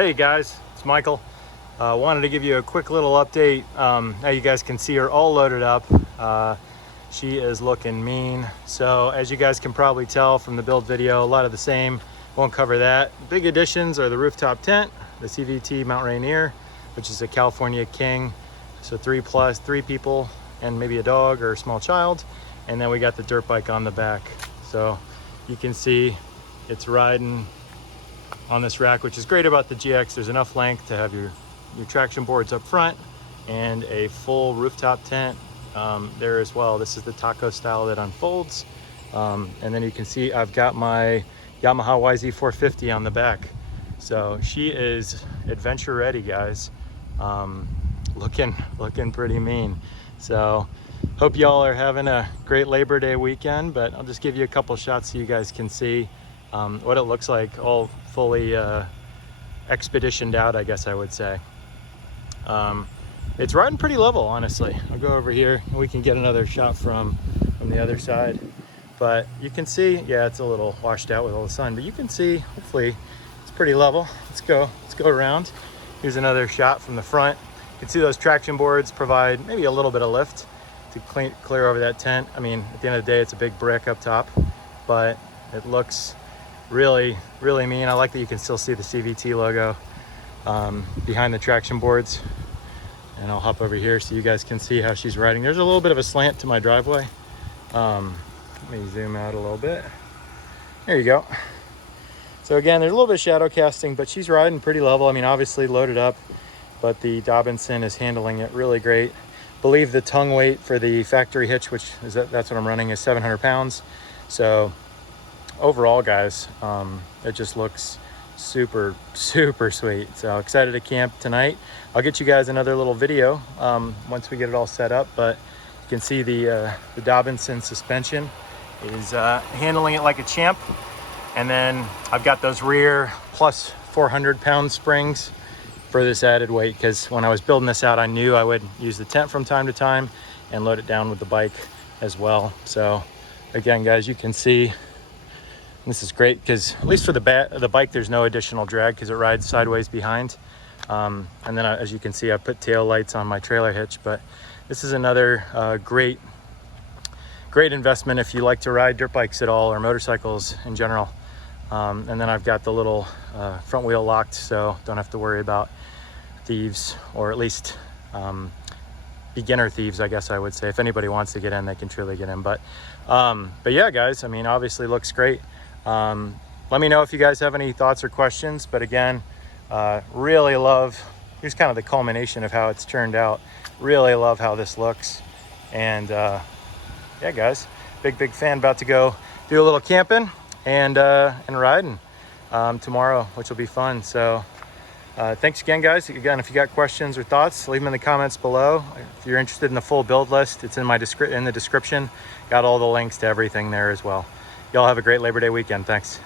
Hey guys, it's Michael. Wanted to give you a quick little update. Now you guys can see her all loaded up. She is looking mean. So as you guys can probably tell from the build video, a lot of the same. Won't cover that. Big additions are the rooftop tent, the CVT Mount Rainier, which is a California King. So 3 people and maybe a dog or a small child. And then we got the dirt bike on the back. So you can see it's riding on this rack, which is great about the GX. There's enough length to have your traction boards up front and a full rooftop tent there as well. This is the taco style that unfolds. And then you can see I've got my Yamaha YZ450 on the back. So she is adventure ready, guys. Looking pretty mean. So hope y'all are having a great Labor Day weekend, but I'll just give you a couple shots so you guys can see what it looks like all fully expeditioned out, I guess I would say. It's riding pretty level, honestly. I'll go over here and we can get another shot from the other side. But you can see, yeah, it's a little washed out with all the sun, but you can see, hopefully, it's pretty level. Let's go around. Here's another shot from the front. You can see those traction boards provide maybe a little bit of lift to clear over that tent. I mean, at the end of the day, it's a big brick up top, but it looks really mean. I like that you can still see the CVT logo behind the traction boards. And I'll hop over here so you guys can see how she's riding. There's a little bit of a slant to my driveway. Let me zoom out a little bit. There you go. So again, there's a little bit of shadow casting, but she's riding pretty level. I mean, obviously loaded up, but the Dobinson is handling it really great. I believe the tongue weight for the factory hitch, which is that's what I'm running, is 700 pounds. So overall, guys, it just looks super sweet. So excited to camp tonight. I'll get you guys another little video once we get it all set up, but you can see the Dobinson suspension is handling it like a champ. And then I've got those rear plus 400-pound springs for this added weight, because when I was building this out, I knew I would use the tent from time to time and load it down with the bike as well. So again, guys, you can see this is great because at least for the bike, there's no additional drag because it rides sideways behind. And then as you can see, I put tail lights on my trailer hitch, but this is another great investment if you like to ride dirt bikes at all or motorcycles in general. And then I've got the little front wheel locked, so don't have to worry about thieves, or at least beginner thieves, I guess I would say. If anybody wants to get in, they can truly get in. But yeah, guys, I mean, obviously looks great. Let me know if you guys have any thoughts or questions. But again, really love, here's kind of the culmination of how it's turned out. Really love how this looks. And yeah, guys, big fan. About to go do a little camping and riding tomorrow, which will be fun. So thanks again, guys. Again, if you got questions or thoughts, leave them in the comments below. If you're interested in the full build list, it's in the description. Got all the links to everything there as well. Y'all have a great Labor Day weekend. Thanks.